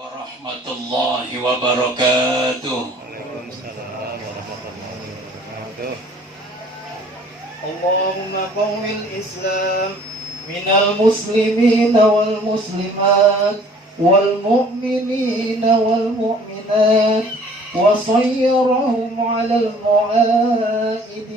warahmatullahi wabarakatuh. Waalaikumsalam warahmatullahi wabarakatuh. Allahumma qawmil Islam minal muslimina wal muslimat wal mu'minina wal mu'minat wa sayyarahum 'alal mu'aidin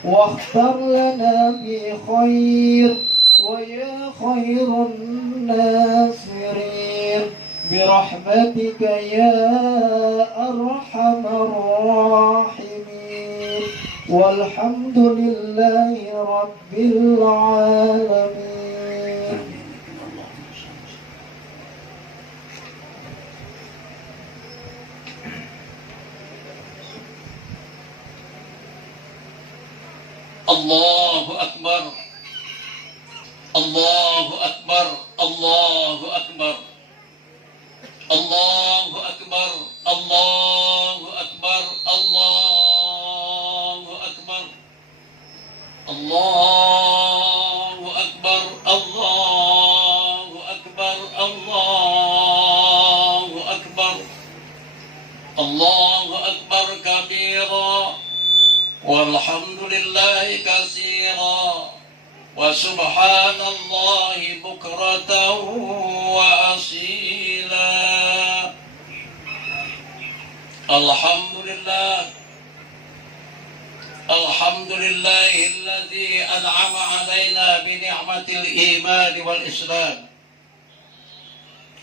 wa akhtar lana bi khair wa ya khairun nasirin birahmatika ya arhamar rahimin walhamdulillahi rabbil alamin. Allahu akbar. Allahu akbar. Allahu akbar. Allahu akbar. Allahu akbar. Allahu akbar. Allahu akbar. Allahu akbar. Allahu akbar. Allahu akbar kabira. Walhamdulillahi katsira. Wa subhanallahi bukratan wa asila. Alhamdulillah. Alhamdulillahilladzi an'ama 'alaina bi ni'matil iman wal islam.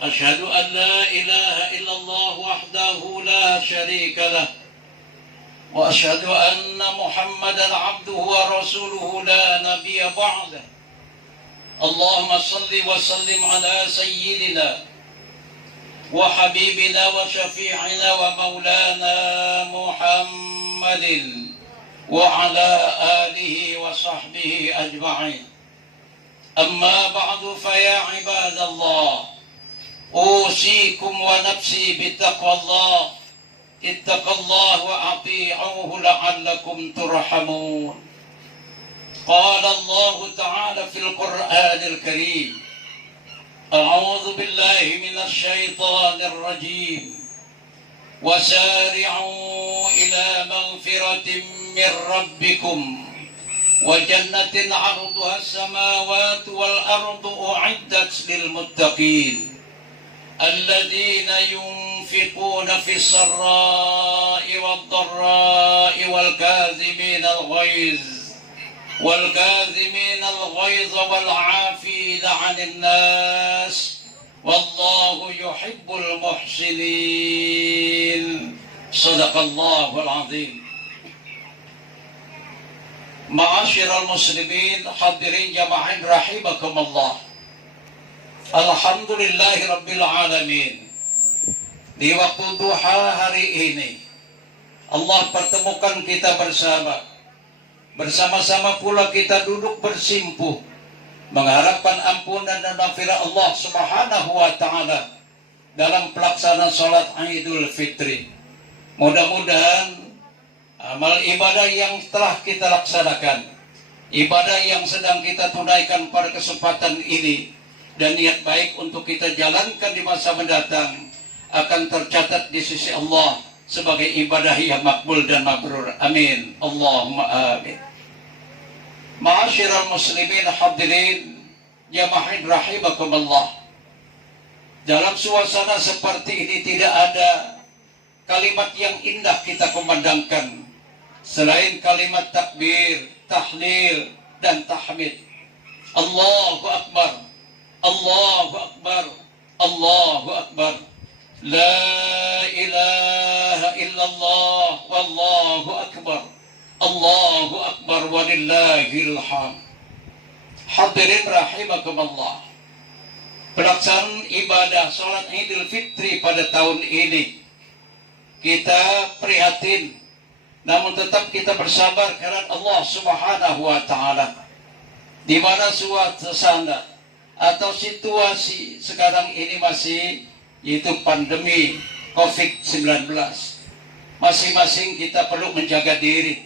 Asyhadu an la ilaha illallah wahdahu la syarika lah. Wa asyhadu anna Muhammadan 'abduhu wa rasuluhu la nabiyya ba'dah. Allahumma shalli wa sallim ala sayyidina wa habibina wa syafi'ina wa maulana Muhammadin wa ala alihi wa sahbihi ajma'in. Amma ba'du fa ya ibadallah, usikum wa nafsi bittaqwallah. Ittaqallah wa ati'uhu la'allakum turhamun. Qala Allah ta'ala fil Qur'anil Karim, a'udzu billahi minasy syaithanir rajim. Wasari'u ila maghfiratin min rabbikum wa jannatin 'arduha as-samawati wal ardu u'iddat lil muttaqin الذين ينفقون في السراء والضراء والكاظمين الغيظ والعافين عن الناس والله يحب المحسنين. صدق الله العظيم. Ma'asyiral muslimin, hadirin jamaah rahimakumullah. Alhamdulillahi rabbil alamin. Di waktu duha hari ini Allah pertemukan kita bersama-sama pula kita duduk bersimpuh mengharapkan ampunan dan maghfirah Allah Subhanahu wa taala dalam pelaksanaan salat Idul Fitri. Mudah-mudahan amal ibadah yang telah kita laksanakan, ibadah yang sedang kita tunaikan pada kesempatan ini, dan niat baik untuk kita jalankan di masa mendatang akan tercatat di sisi Allah sebagai ibadah yang makbul dan mabrur. Amin. Allahumma amin. Ma'asyiral muslimin hadirin jamaah rahimakumullah. Dalam suasana seperti ini tidak ada kalimat yang indah kita kumandangkan selain kalimat takbir, tahlil dan tahmid. Allahu akbar. Allahu akbar. Allahu akbar. La ilaha illallah wallahu akbar. Allahu akbar walillahil hamd. Hadirin rahimakumullah. Pelaksanaan ibadah salat Idul Fitri pada tahun ini kita prihatin, namun tetap kita bersabar karena Allah Subhanahu wa taala. Di mana suasana atau situasi sekarang ini masih yaitu pandemi COVID-19. Masing-masing kita perlu menjaga diri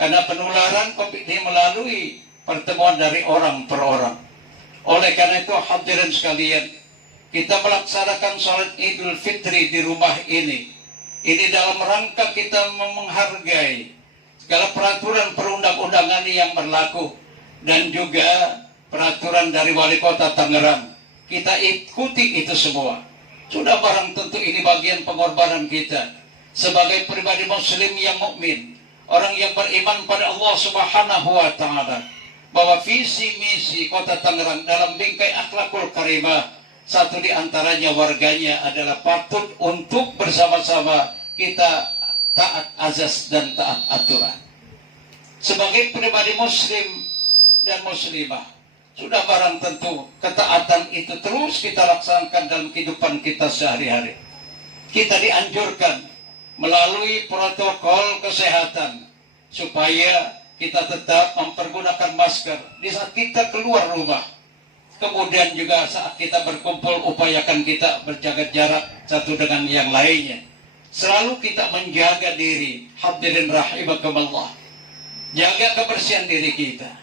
karena penularan COVID ini melalui pertemuan dari orang per orang. Oleh karena itu hadirin sekalian, kita melaksanakan sholat Idul Fitri di rumah ini dalam rangka kita menghargai segala peraturan perundang-undangan yang berlaku dan juga peraturan dari Wali Kota Tangerang. Kita ikuti itu semua. Sudah barang tentu ini bagian pengorbanan kita sebagai pribadi muslim yang mukmin, orang yang beriman pada Allah Subhanahu wa taala, bahwa visi misi Kota Tangerang dalam bingkai akhlakul karimah, satu di antaranya warganya adalah patut untuk bersama-sama kita taat azas dan taat aturan. Sebagai pribadi muslim dan muslimah, sudah barang tentu ketaatan itu terus kita laksanakan dalam kehidupan kita sehari-hari. Kita dianjurkan melalui protokol kesehatan supaya kita tetap mempergunakan masker di saat kita keluar rumah. Kemudian juga saat kita berkumpul, upayakan kita berjaga jarak satu dengan yang lainnya. Selalu kita menjaga diri. Hadirin rahimakumullah. Jaga kebersihan diri kita.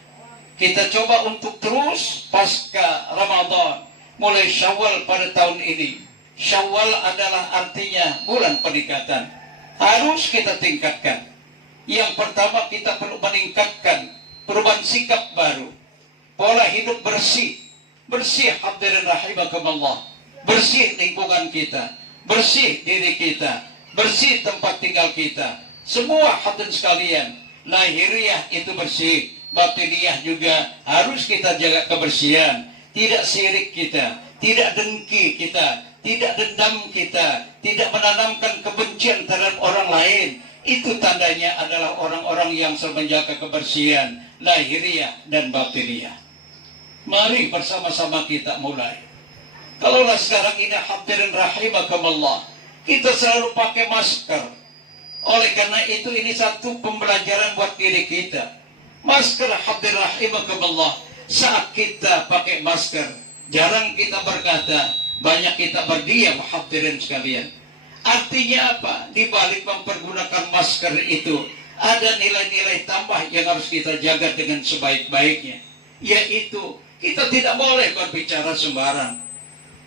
Kita coba untuk terus pasca Ramadan, mulai Syawal pada tahun ini. Syawal adalah artinya bulan peningkatan. Harus kita tingkatkan. Yang pertama, kita perlu meningkatkan perubahan sikap baru. Pola hidup bersih. Bersih, hadirin rahimakumullah. Bersih lingkungan kita, bersih diri kita, bersih tempat tinggal kita. Semua hadirin sekalian, lahiriah itu bersih, batiniah juga harus kita jaga kebersihan. Tidak sirik kita, tidak dengki kita, tidak dendam kita, tidak menanamkan kebencian terhadap orang lain. Itu tandanya adalah orang-orang yang menjaga kebersihan lahiriah dan batiniah. Mari bersama-sama kita mulai. Kalaulah sekarang ini hadirin rahimakumullah, kita selalu pakai masker. Oleh karena itu ini satu pembelajaran buat diri kita. Masker, hadirin rahimakumullah, saat kita pakai masker, jarang kita berkata, banyak kita berdiam, hadirin sekalian. Artinya apa? Di balik mempergunakan masker itu ada nilai-nilai tambah yang harus kita jaga dengan sebaik-baiknya, yaitu kita tidak boleh berbicara sembarang.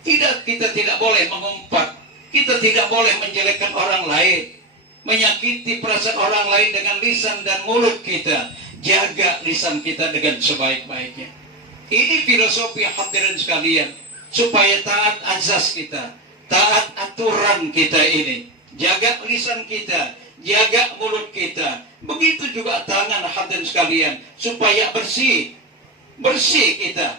Kita tidak boleh mengumpat. Kita tidak boleh menjelekkan orang lain, menyakiti perasaan orang lain dengan lisan dan mulut kita. Jaga lisan kita dengan sebaik-baiknya. Ini filosofi hadirin sekalian, supaya taat azas kita, taat aturan kita ini. Jaga lisan kita, jaga mulut kita. Begitu juga tangan hadirin sekalian, supaya bersih. Bersih kita.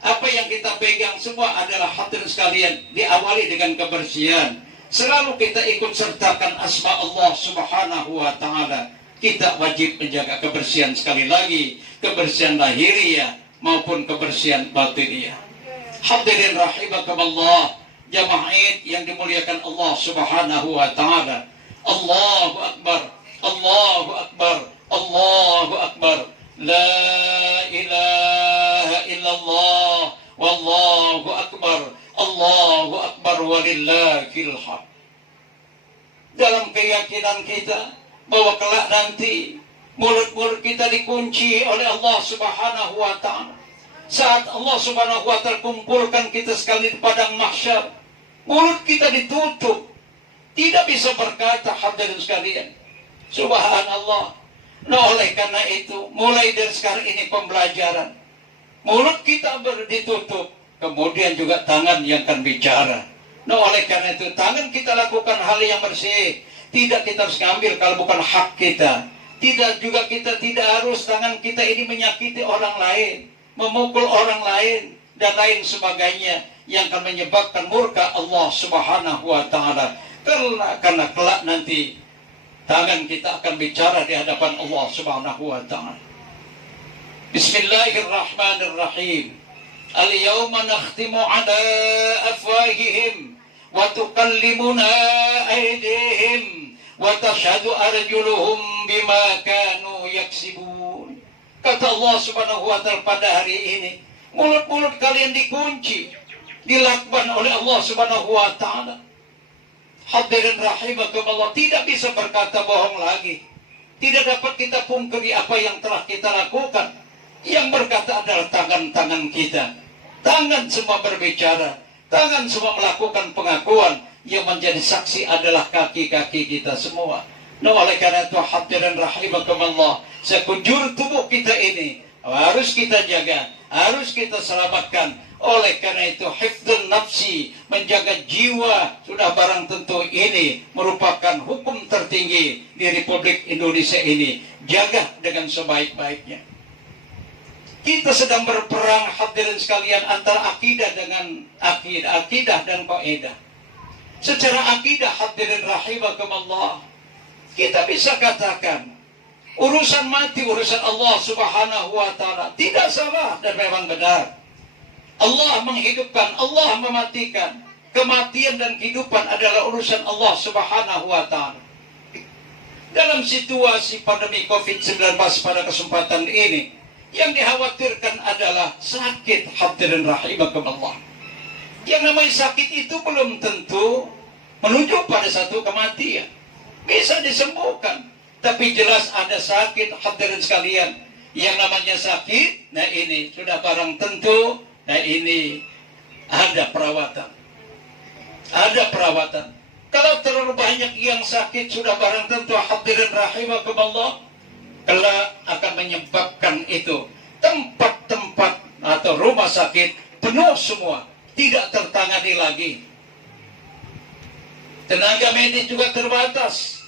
Apa yang kita pegang semua adalah hadirin sekalian diawali dengan kebersihan. Selalu kita ikut sertakan asma Allah Subhanahu wa taala. Kita wajib menjaga kebersihan, sekali lagi, kebersihan lahiriah maupun kebersihan batiniah. Hadirin rahimakumullah, jamaah Id yang dimuliakan Allah Subhanahu wa taala. Allahu akbar. Allahu akbar. Allahu akbar. La ilaha illallah wallahu akbar. Allahu akbar walillahil hamd. Dalam keyakinan kita bahwa kelak nanti mulut-mulut kita dikunci oleh Allah Subhanahu wa taala. Saat Allah Subhanahu wa taala kumpulkan kita sekali di padang mahsyar, mulut kita ditutup. Tidak bisa berkata, hadirin sekalian, subhanallah. Nah, oleh karena itu, mulai dari sekarang ini pembelajaran. Mulut kita ditutup, kemudian juga tangan yang akan bicara. Nah, oleh karena itu, tangan kita lakukan hal yang bersih. Tidak kita harus ngambil kalau bukan hak kita. Tidak juga kita tidak harus tangan kita ini menyakiti orang lain, memukul orang lain, dan lain sebagainya yang akan menyebabkan murka Allah Subhanahu wa taala. Karena kelak nanti tangan kita akan bicara di hadapan Allah Subhanahu wa taala. Bismillahirrahmanirrahim. Al-yawma nakhtimu ala afwahihim wa tukallimuna aydihim wa tashhadu arjuluhum bima kanu yaksibun. Kata Allah Subhanahu wa taala pada hari ini, mulut-mulut kalian dikunci, dilakban oleh Allah Subhanahu wa taala. Hadirin rahimakumullah, tidak bisa berkata bohong lagi. Tidak dapat kita pungkiri apa yang telah kita lakukan. Yang berkata adalah tangan-tangan kita. Tangan semua berbicara. Tangan semua melakukan pengakuan. Yang menjadi saksi adalah kaki-kaki kita semua. Nah, oleh karena itu hadirin rahimakumullah, sekujur tubuh kita ini harus kita jaga, harus kita selamatkan. Oleh karena itu hifdzun nafsi, menjaga jiwa, sudah barang tentu ini merupakan hukum tertinggi di Republik Indonesia ini. Jaga dengan sebaik-baiknya. Kita sedang berperang hadirin sekalian antara akidah dengan akidah dan kaidah. Secara akidah hadirin rahimakumullah, kita bisa katakan urusan mati urusan Allah Subhanahu wa taala, tidak salah dan memang benar. Allah menghidupkan, Allah mematikan. Kematian dan kehidupan adalah urusan Allah Subhanahu wa taala. Dalam situasi pandemi Covid-19 pada kesempatan ini, yang dikhawatirkan adalah sakit hadirin rahimakumullah. Yang namanya sakit itu belum tentu menuju pada satu kematian. Bisa disembuhkan. Tapi jelas ada sakit hadirin sekalian. Yang namanya sakit, nah ini sudah barang tentu, nah ini ada perawatan. Ada perawatan. Kalau terlalu banyak yang sakit sudah barang tentu hadirin rahimakumullah, kelak akan menyebabkan itu tempat-tempat atau rumah sakit penuh semua, tidak tertangani lagi. Tenaga medis juga terbatas.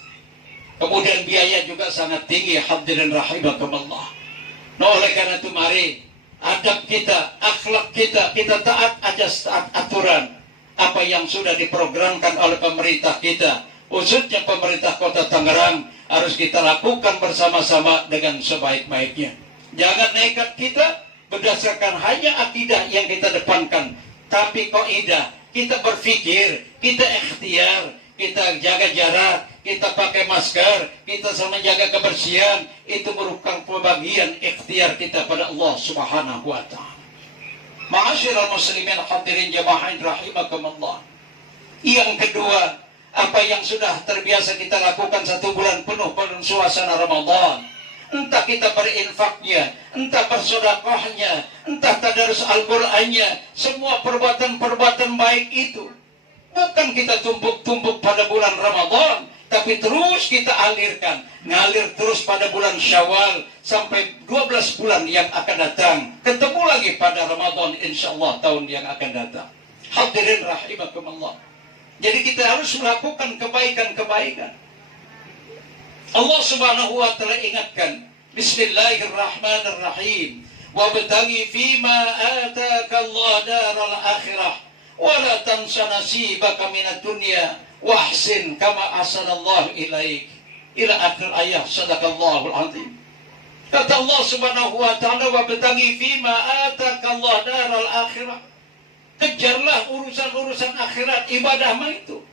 Kemudian biaya juga sangat tinggi hadirin rahimakumullah. Nah, oleh karena itu mari adab kita, akhlak kita, kita taat ajas aturan apa yang sudah diprogramkan oleh pemerintah kita, khususnya pemerintah Kota Tangerang, harus kita lakukan bersama-sama dengan sebaik-baiknya. Jangan nekat kita berdasarkan hanya akidah yang kita depankan, tapi kaidah. Kita berpikir, kita ikhtiar, kita jaga jarak, kita pakai masker, kita sama jaga kebersihan. Itu merupakan pembagian ikhtiar kita pada Allah Subhanahu wa taala. Ma'asyiral muslimin hadirin jamaah rahimakumullah. Yang kedua, apa yang sudah terbiasa kita lakukan 1 bulan penuh pada suasana Ramadan, entah kita berinfaknya, entah bersedekahnya, entah tadarus Al-Qur'annya, semua perbuatan-perbuatan baik itu bukan kita tumpuk-tumpuk pada bulan Ramadan, tapi terus kita alirkan, ngalir terus pada bulan Syawal sampai 12 bulan yang akan datang, ketemu lagi pada Ramadan insyaallah tahun yang akan datang. Hadirin rahimakumullah. Jadi kita harus melakukan kebaikan-kebaikan. Allah Subhanahu wa taala ingatkan, Bismillahirrahmanirrahim. Wabtaghi fima ataka Allah daral akhirah wa la tansa nasibaka minad dunya wa ahsin kama ahsanallahu ilaik. Ila akhir ayat. Sadaqallahul azim. Kata Allah Subhanahu wa taala, wabtaghi fima ataka Allah daral akhirah. Kejarlah urusan-urusan akhirat, ibadah itu.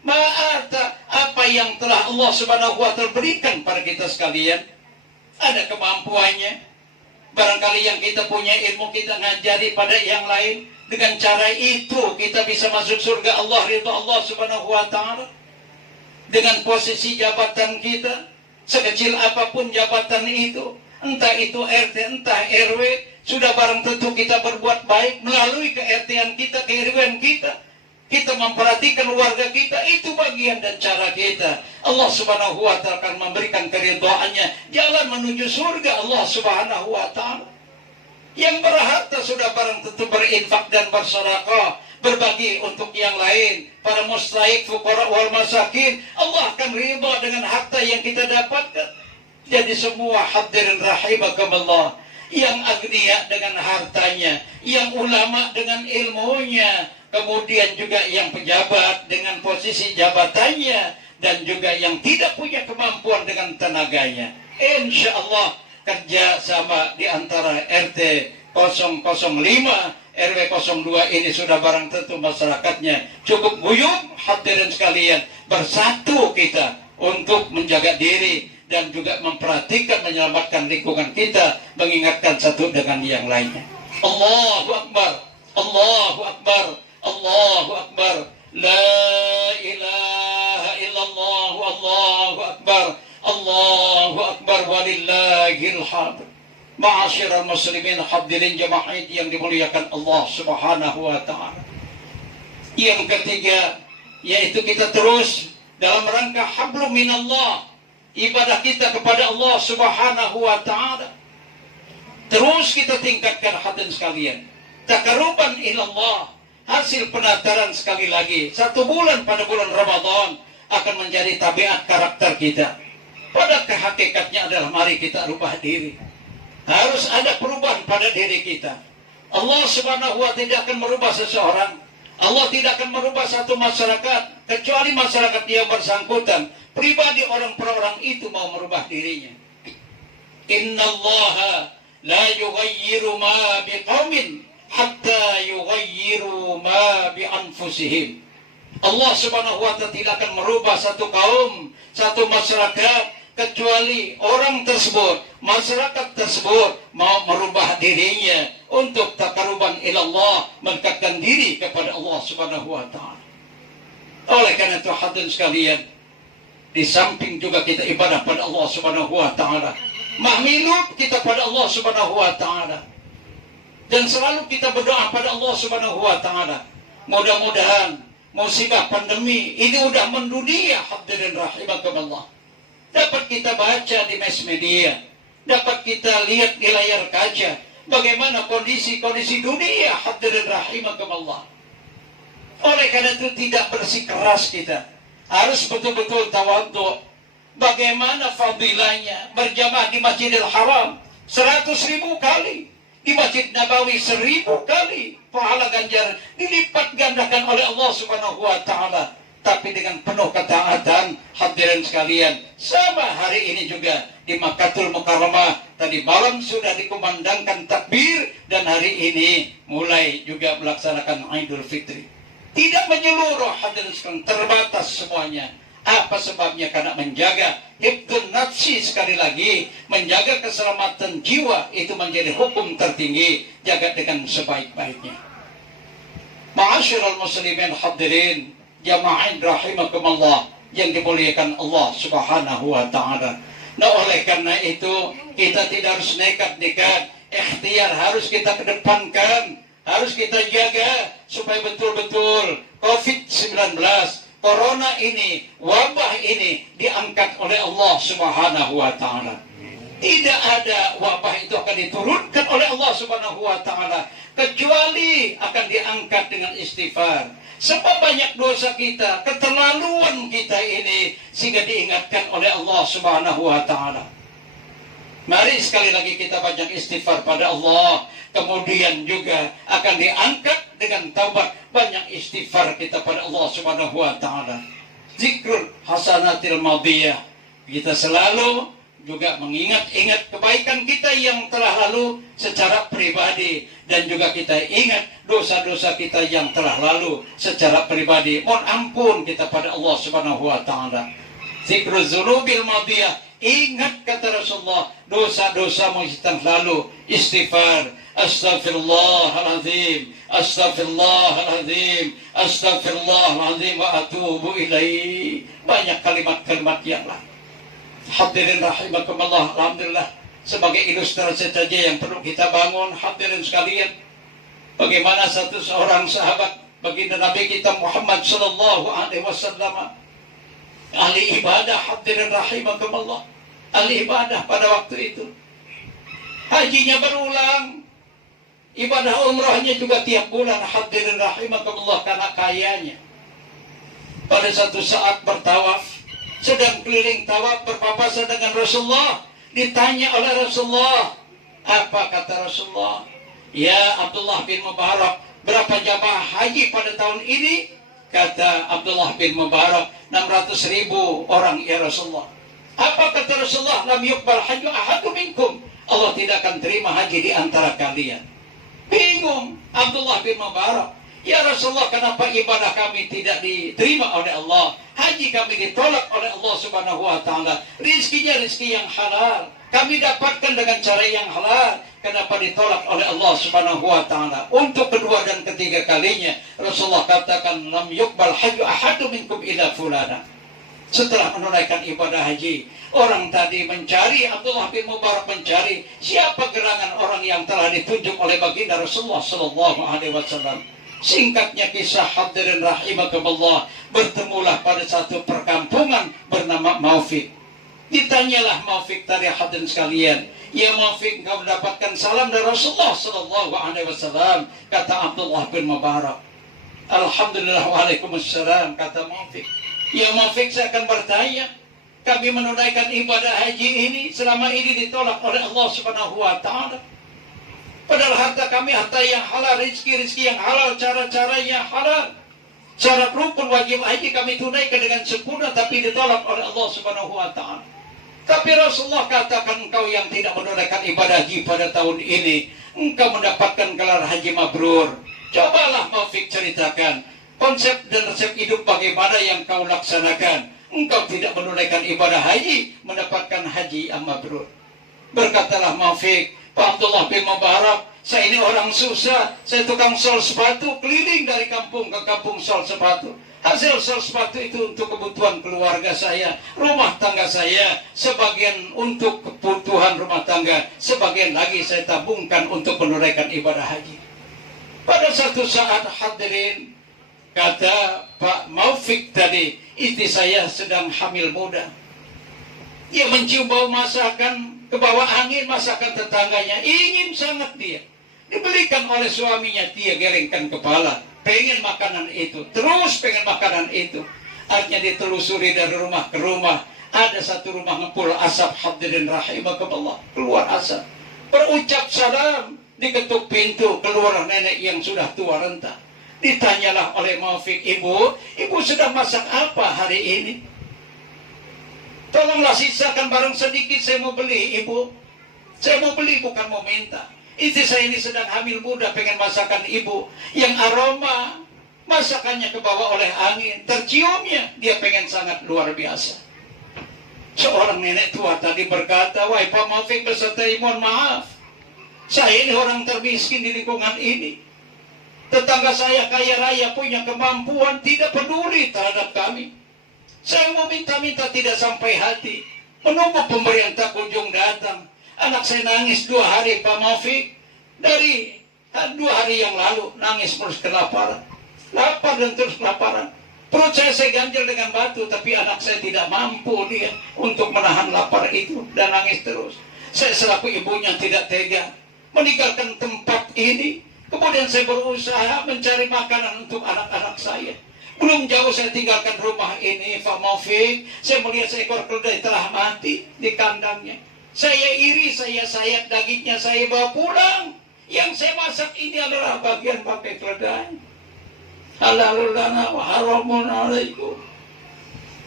Ma'ata, apa yang telah Allah Subhanahu wa taala berikan pada kita sekalian, ada kemampuannya. Barangkali yang kita punya ilmu kita ngajari pada yang lain, dengan cara itu kita bisa masuk surga Allah, ridha Allah Subhanahu wa taala. Dengan posisi jabatan kita, sekecil apapun jabatan itu, entah itu RT, entah RW, sudah barang tentu kita berbuat baik melalui ke-RT-an kita, ke-RW-an kita. Kita memperhatikan warga kita, itu bagian dan cara kita. Allah Subhanahu wa taala akan memberikan keridhaannya, jalan menuju surga Allah Subhanahu wa taala. Yang berharta sudah barang tentu berinfak dan bersedekah, berbagi untuk yang lain, para mustahik, fuqara wal masakin. Allah akan ridha dengan harta yang kita dapatkan. Jadi semua hadirin rahimakumullah, yang agniya dengan hartanya, yang ulama dengan ilmunya, kemudian juga yang pejabat dengan posisi jabatannya, dan juga yang tidak punya kemampuan dengan tenaganya. Insya Allah kerja sama di antara RT 005, RW 02 ini sudah barang tentu masyarakatnya cukup guyup. Hadirin sekalian, bersatu kita untuk menjaga diri dan juga memperhatikan, menyelamatkan lingkungan kita, mengingatkan satu dengan yang lainnya. Allahu Akbar, Allahu Akbar, Allahu Akbar, la ilaha illallah, Allahu Akbar, Allahu Akbar, walillahil hamd. Ma'asyiral muslimin hadirin jamaah yang dimuliakan Allah Subhanahu wa taala. Yang ketiga, yaitu kita terus dalam rangka hablum minallah, ibadah kita kepada Allah Subhanahu wa ta'ala. Terus kita tingkatkan hadirin sekalian. Taqarruban ilallah, hasil penataran sekali lagi. 1 bulan pada bulan Ramadan akan menjadi tabiat karakter kita. Pada hakikatnya adalah mari kita rubah diri. Harus ada perubahan pada diri kita. Allah Subhanahu wa ta'ala tidak akan merubah seseorang. Allah tidak akan merubah satu masyarakat kecuali masyarakat yang bersangkutan. Pribadi orang per orang itu mau merubah dirinya. Innallaha la yughayyiru ma biqaumin hatta yughayyiru ma bi anfusihim. Allah Subhanahu wa ta'ala tidak akan merubah satu kaum, satu masyarakat kecuali orang tersebut, masyarakat tersebut mau merubah dirinya untuk taqarruban ilallah, mendekatkan diri kepada Allah Subhanahu wa ta'ala. Oleh karena itu hadirin sekalian, di samping juga kita ibadah pada Allah Subhanahu wa ta'ala, mahmilut kita pada Allah Subhanahu wa ta'ala, dan selalu kita berdoa pada Allah Subhanahu wa ta'ala. Mudah-mudahan musibah pandemi ini udah mendunia hadirin rahimakumullah. Dapat kita baca di mass media, dapat kita lihat di layar kaca bagaimana kondisi dunia hadirin rahimakumullah. Oleh karena itu tidak bersikeras kita, harus betul-betul tawadhu. Bagaimana fadilahnya berjamaah di Masjidil Haram 100.000 kali, di Masjid Nabawi 1000 kali, pahala ganjar dilipat gandakan oleh Allah Subhanahu wa ta'ala. Tapi dengan penuh ketaatan hadirin sekalian. Sama hari ini juga di Makkahul Mukarramah, tadi malam sudah dikumandangkan takbir, dan hari ini mulai juga melaksanakan Idul Fitri. Tidak menyeluruh hadirin sekalian, terbatas semuanya. Apa sebabnya? Karena menjaga hifdzun nafsi, sekali lagi menjaga keselamatan jiwa itu menjadi hukum tertinggi. Jaga dengan sebaik-baiknya. Ma'asyiral muslimin hadirin jamaah rahimakumullah yang dimuliakan Allah Subhanahu wa ta'ala. Nah, oleh karena itu kita tidak harus nekat-nekat, ikhtiar harus kita kedepankan, harus kita jaga supaya betul-betul COVID-19, Corona ini, wabah ini diangkat oleh Allah Subhanahu wa ta'ala. Tidak ada wabah itu akan diturunkan oleh Allah Subhanahu wa ta'ala kecuali akan diangkat dengan istighfar. Sebab banyak dosa kita, keterlaluan kita ini, sehingga diingatkan oleh Allah Subhanahu wa ta'ala. Mari sekali lagi kita banyak istighfar pada Allah. Kemudian juga akan diangkat dengan taubat. Banyak istighfar kita pada Allah Subhanahu wa ta'ala. Zikrul hasanatil madiyah. Kita selalu juga mengingat-ingat kebaikan kita yang telah lalu secara pribadi, dan juga kita ingat dosa-dosa kita yang telah lalu secara pribadi. Mohon ampun kita pada Allah Subhanahu wa ta'ala. Zikrul dzunubil madiyah, ingat kata Rasulullah dosa-dosa yang lalu, istighfar, astaghfirullahaladzim, astaghfirullahaladzim, astaghfirullahaladzim wa atubu ilaihi. Banyak kalimat-kalimat yang lain. Hadirin rahimakumullah, alhamdulillah, sebagai ilustrasi saja yang perlu kita bangun hadirin sekalian. Bagaimana satu seorang sahabat baginda Nabi kita Muhammad sallallahu alaihi wasallam, ahli ibadah hadirin rahimakumullah, ahli ibadah pada waktu itu. Hajinya berulang, ibadah umrahnya juga tiap bulan hadirin rahimakumullah, karena kayanya. Pada satu saat bertawaf, sedang keliling tawaf berpapasan dengan Rasulullah, ditanya oleh Rasulullah, apa kata Rasulullah? Ya Abdullah bin Mubarak, berapa jamaah haji pada tahun ini? Kata Abdullah bin Mubarak, 600.000 orang ya Rasulullah. Apa kata Rasulullah? Lam yuqbal hajju ahadu minkum, Allah tidak akan terima haji di antara kalian. Bingung Abdullah bin Mubarak, ya Rasulullah, kenapa ibadah kami tidak diterima oleh Allah? Haji kami ditolak oleh Allah Subhanahu wa ta'ala. Rizkinya rizki yang halal, kami dapatkan dengan cara yang halal. Kenapa ditolak oleh Allah Subhanahu wa ta'ala? Untuk kedua dan ketiga kalinya Rasulullah katakan, lam yuqbal hajju ahadu minkum ila fulana. Setelah menunaikan ibadah haji, orang tadi mencari, Abdullah bin Mubarak mencari siapa gerangan orang yang telah ditunjuk oleh baginda Rasulullah sallallahu alaihi wasallam. Singkatnya kisah hadirin rahimakumullah, bertemulah pada satu perkampungan bernama Maufik. Ditanyalah Maufik tadi hadirin sekalian, ya Maufik, engkau mendapatkan salam dari Rasulullah sallallahu alaihi wasallam. Kata Abdullah bin Mubarak, alhamdulillah, waalaikumsalam. Kata Maufik, ya Maufik, saya akan bertanya, kami menunaikan ibadah haji ini selama ini ditolak oleh Allah Subhanahu wa taala. Padahal harta kami harta yang halal, rezeki yang halal, cara-caranya halal. Syarat rukun wajib haji kami tunaikan dengan sempurna, tapi ditolak oleh Allah Subhanahu wa taala. Tapi Rasulullah katakan, engkau yang tidak menunaikan ibadah haji pada tahun ini, engkau mendapatkan gelar haji mabrur. Cobalah Maufik ceritakan konsep dan resep hidup bagaimana yang kau laksanakan. Engkau tidak menunaikan ibadah haji, mendapatkan haji yang mabrur. Berkatalah Maufik, Pak Abdullah bin Mubarak, saya ini orang susah, saya tukang sol sepatu, keliling dari kampung ke kampung sol sepatu. Hasil sol sepatu itu untuk kebutuhan keluarga saya, rumah tangga saya, sebagian untuk kebutuhan rumah tangga, sebagian lagi saya tabungkan untuk menunaikan ibadah haji. Pada satu saat hadirin, kata Pak Maufik tadi, istri saya sedang hamil muda. Dia mencium bau masakan, ke bawah angin masakan tetangganya, ingin sangat dia. Dibelikan oleh suaminya, dia gelengkan kepala, pengen makanan itu, terus pengen makanan itu. Akhirnya dia telusuri dari rumah ke rumah. Ada satu rumah ngepul asap, hadirin rahimakumullah, keluar asap. Berucap salam, diketuk pintu, keluar nenek yang sudah tua renta. Ditanyalah oleh Maufik, ibu sedang masak apa hari ini? Tolonglah sisakan barang sedikit, saya mau beli, ibu. Saya mau beli, bukan mau minta. Istri saya ini sedang hamil muda, pengen masakan ibu yang aroma masakannya kebawa oleh angin, terciumnya, dia pengen sangat luar biasa. Seorang nenek tua tadi berkata, wahai Pak Maufik beserta mohon maaf, saya ini orang termiskin di lingkungan ini. Tetangga saya kaya raya, punya kemampuan, tidak peduli terhadap kami. Saya mau minta-minta tidak sampai hati, menunggu pemberian tak kunjung datang. Anak saya nangis 2 hari, Pak Maufik. Dari 2 hari yang lalu, nangis terus kelaparan. Lapar dan terus kelaparan. Perut saya ganjel dengan batu, tapi anak saya tidak mampu dia untuk menahan lapar itu dan nangis terus. Saya selaku ibunya tidak tega meninggalkan tempat ini. Kemudian saya berusaha mencari makanan untuk anak-anak saya. Belum jauh saya tinggalkan rumah ini, Pak Maufik. Saya melihat seekor keledai telah mati di kandangnya. Saya iri, saya sayat dagingnya, saya bawa pulang. Yang saya masak ini adalah bagian pakai keledai. Halalul lana wa haramun alaikum.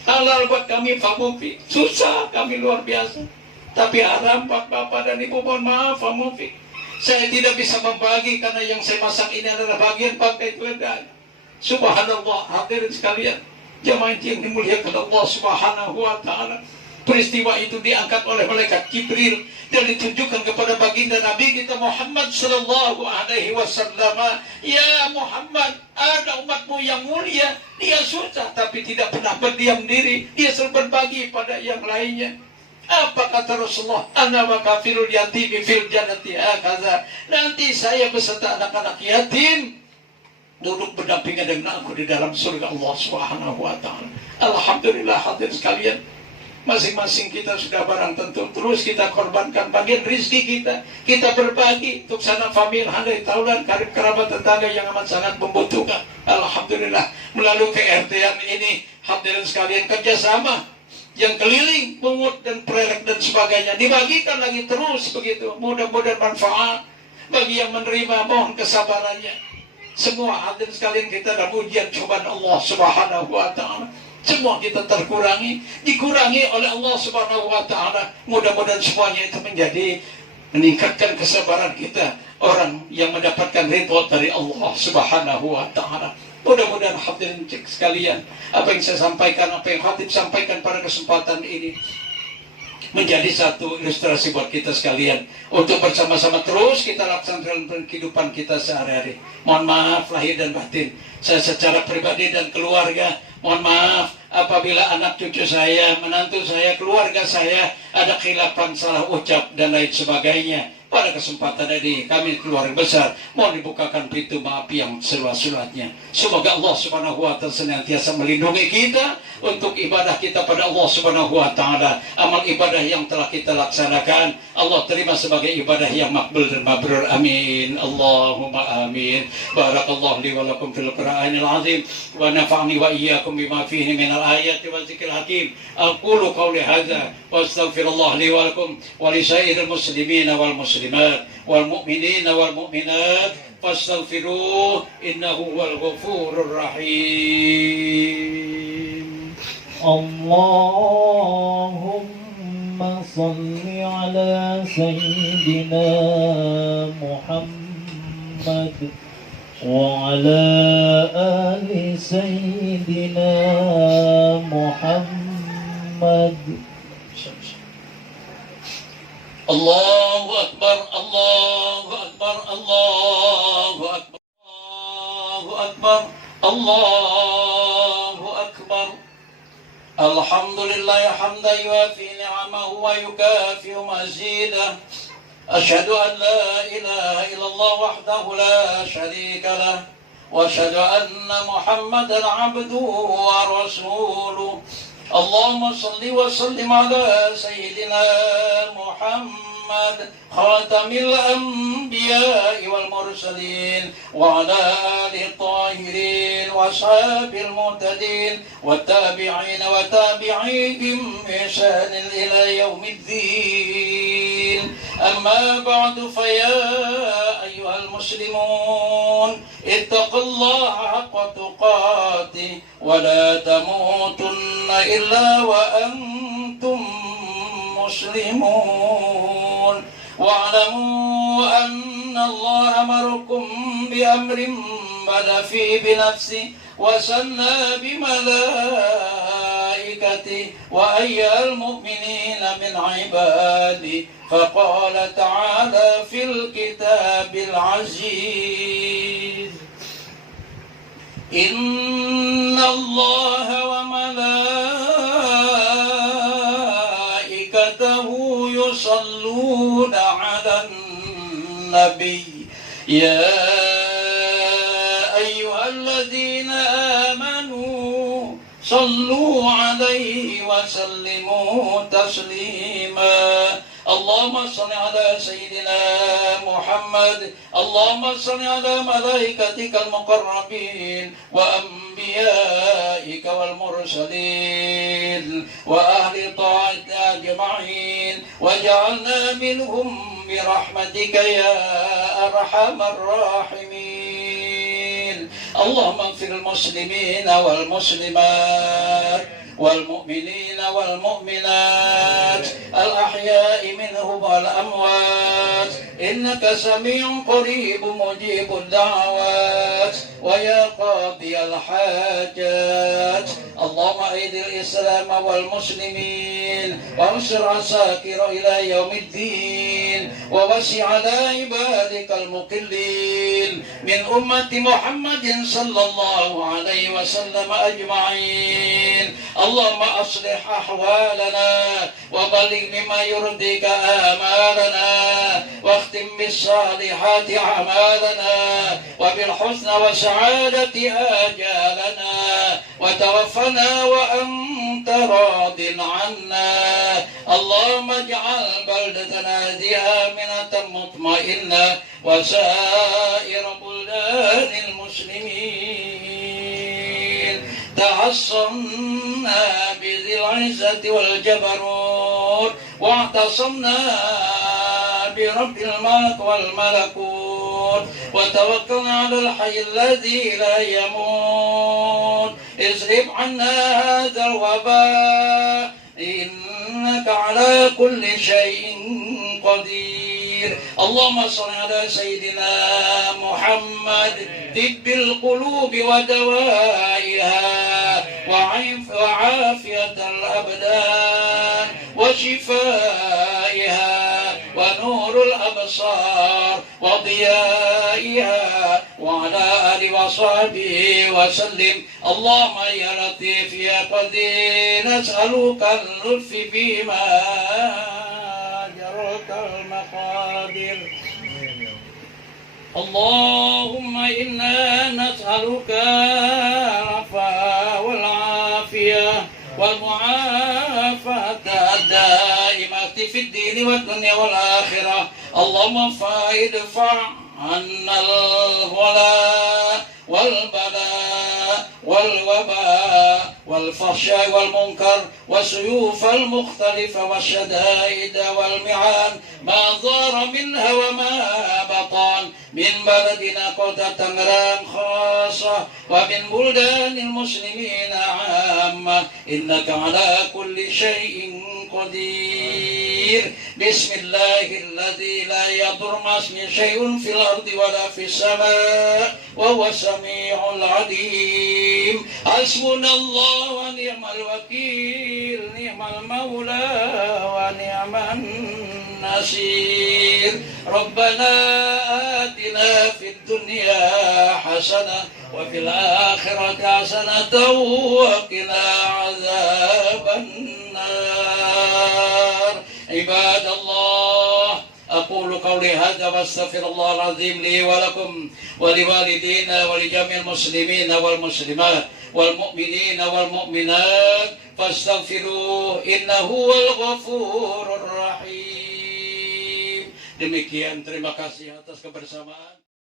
Halal buat kami, Pak Maufik. Susah kami luar biasa. Tapi haram buat Bapak dan Ibu, mohon maaf, Pak Maufik. Saya tidak bisa membagi karena yang saya masak ini adalah bagian pakai keledai. Subhanallah, hadirin sekalian, jemaah yang dimuliakan Allah Subhanahu wa taala. Peristiwa itu diangkat oleh malaikat Jibril dan ditunjukkan kepada baginda Nabi kita Muhammad sallallahu alaihi wasallam. Ya Muhammad, ada umatmu yang mulia, dia susah tapi tidak pernah berdiam diri, dia selalu berbagi pada yang lainnya. Apa kata Rasulullah? Ana wa kafirul yatimi fil jannati hakaza. Nanti saya beserta anak-anak yatim duduk berdampingan dengan aku di dalam surga Allah Subhanahu wa taala. Alhamdulillah, hadirin sekalian. Masing-masing kita sudah barang tentu, terus kita korbankan bagian rizki kita. Kita berbagi untuk sanak famil, handai taulan, karib kerabat tetangga yang amat sangat membutuhkan. Alhamdulillah, melalui KRT-an ini, hadirin sekalian, kerjasama yang keliling, pungut dan prelek dan sebagainya, dibagikan lagi terus begitu. Mudah-mudahan manfaat bagi yang menerima, mohon kesabarannya. Semua hadirin sekalian, kita dalam ujian cobaan Allah Subhanahu wa taala. Semua kita dikurangi oleh Allah Subhanahu wa taala. Mudah-mudahan semuanya itu menjadi meningkatkan kesabaran kita, orang yang mendapatkan ridho dari Allah Subhanahu wa taala. Mudah-mudahan hadirin sekalian, apa yang saya sampaikan, apa yang khatib sampaikan pada kesempatan ini menjadi satu ilustrasi buat kita sekalian untuk bersama-sama terus kita laksanakan dalam kehidupan kita sehari-hari. Mohon maaf lahir dan batin, saya secara pribadi dan keluarga mohon maaf apabila anak cucu saya, menantu saya, keluarga saya ada khilafan, salah ucap dan lain sebagainya. Pada kesempatan ini kami keluarga besar mohon dibukakan pintu maaf yang seluas-luasnya. Semoga Allah Subhanahu wa taala senantiasa melindungi kita untuk ibadah kita pada Allah Subhanahu wa taala. Amal ibadah yang telah kita laksanakan Allah terima sebagai ibadah yang makbul dan mabrur. Amin. Allahumma amin. Barakallahu li wa lakum fil Qur'anil azim wa nafa'ni wa iyyakum bima fihi minal ayati wa dzikril hakim. Aqulu qawli hadza wa astaghfirullah li wa lakum wa li sairil muslimina wal muslimat wal mu'minina wal mu'minat fastaghfiruh innahu wal ghafurur rahim. Allahumma salli ala sayyidina Muhammad wa ala ali sayyidina Muhammad. Allahu Akbar, Allahu Akbar, Allahu Akbar, Allahu Akbar, Allahu Akbar. Alhamdulillah hamdan yuafi ni'amahu wa yukafi'u mazidah. Asyhadu an la ilaha illallah wahdahu la syarika lah. Wa asyhadu anna Muhammadan abduhu wa rasuluh. Allahumma salli wa sallim ala sayyidina Muhammad khatamil anbiya'i wal mursalin wa ala alihi tahirin wa ashabil muhtadin wa tabi'in wa tabi'ihim bi ihsanin ila yaumiddin. Amma ba'du fa ya ayyuhal muslimun ittaqullaha haqqa tuqatih wa la tamutunna illa wa antum muslimun. Wa'lamu anna Allah amarakum bi amrin bada fi bi nafsi wa sanna bi malaikati wa ayyal mu'minina min ibadi faqala ta'ala fil kitabil aziz. Inna Allah wa malaikatahu yusalluna 'alan nabiy ya ayyuhalladzina amanu sallu 'alaihi wa sallimu taslima. Allahumma salli ala sayyidina Muhammad. Allahumma salli ala malaikatikal muqarrabin wa anbiya'ika wal mursalin wa ahli ta'atika ajma'in waj'alna minhum bi rahmatika ya arhamar rahimin. Allahumma ighfir lil muslimina wal muslimat والمؤمنين والمؤمنات الأحياء منهم والأموات إنك سميع قريب مجيب الدعوات ويا قاضي الحاجات. اللهم أعز الإسلام والمسلمين وانصر عساكر إلى يوم الدين ووسع على عبادك المقلين من أمة محمد صلى الله عليه وسلم أجمعين. اللهم أصلح أحوالنا وبلغ مما يرضيك آمالنا واختم بالصالحات أعمالنا وبالحسنى والسعادة آجالنا وتوفنا وأنت راض عنا. اللهم اجعل بلدتنا ذي آمنة مطمئنة وسائر بلدان المسلمين. تعصمنا بذي العزة والجبروت واعتصمنا برب الملك والملكوت وتوكلنا على الحي الذي لا يموت. اصرف عنا هذا الوباء إنك على كل شيء قدير. اللهم صل على سيدنا محمد طب القلوب ودوائها وعافية الأبدان وشفائها ونور الأبصار وضيائها وعلى آله وصحبه وسلم. اللهم يا لطيف يا قدير نسألك اللطف فيما جرت المقادير اللهم إنا نسألك العفو والعافية والمعافاة الدائمة في الدين والدنيا والآخرة اللهم فادفع عنا الولاء والبلاء والوباء والفحشاء والمنكر والسيوف المختلفة والشدائد والمعان ما ظهر منها وما بطن من بلدنا قوة تنغران خاصة ومن بلدان المسلمين عامة إنك على كل شيء قدير بسم الله الذي لا يضر مع اسمه شيء في الأرض ولا في السماء وهو السميع العليم حسبنا الله ونعم الوكيل نعم المولى ونعم النصير ربنا آتنا في الدنيا حسنة وفي الآخرة حسنة وقنا عذاب النار عباد الله أقول قولي هذا واستغفر الله العظيم لي ولكم ولوالدينا ولجميع المسلمين والمسلمات والمؤمنين والمؤمنات فاستغفروه إنه هو الغفور الرحيم. Demikian, terima kasih atas kebersamaan.